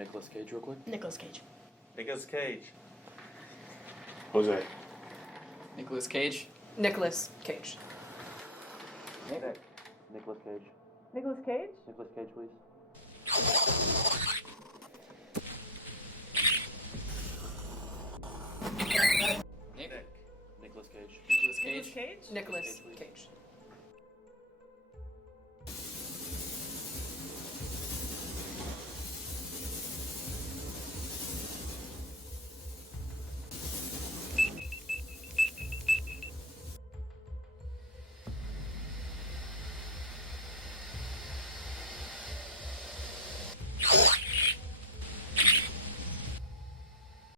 Nicolas Cage real quick? Nicolas Cage. Nicolas Cage. Jose. Nicolas Cage. Nicolas Cage. Nick. Nicolas Cage. Nicolas Cage? Nicolas Cage, please. Nick. Nicolas Cage. Nicolas Cage. Nicolas Cage?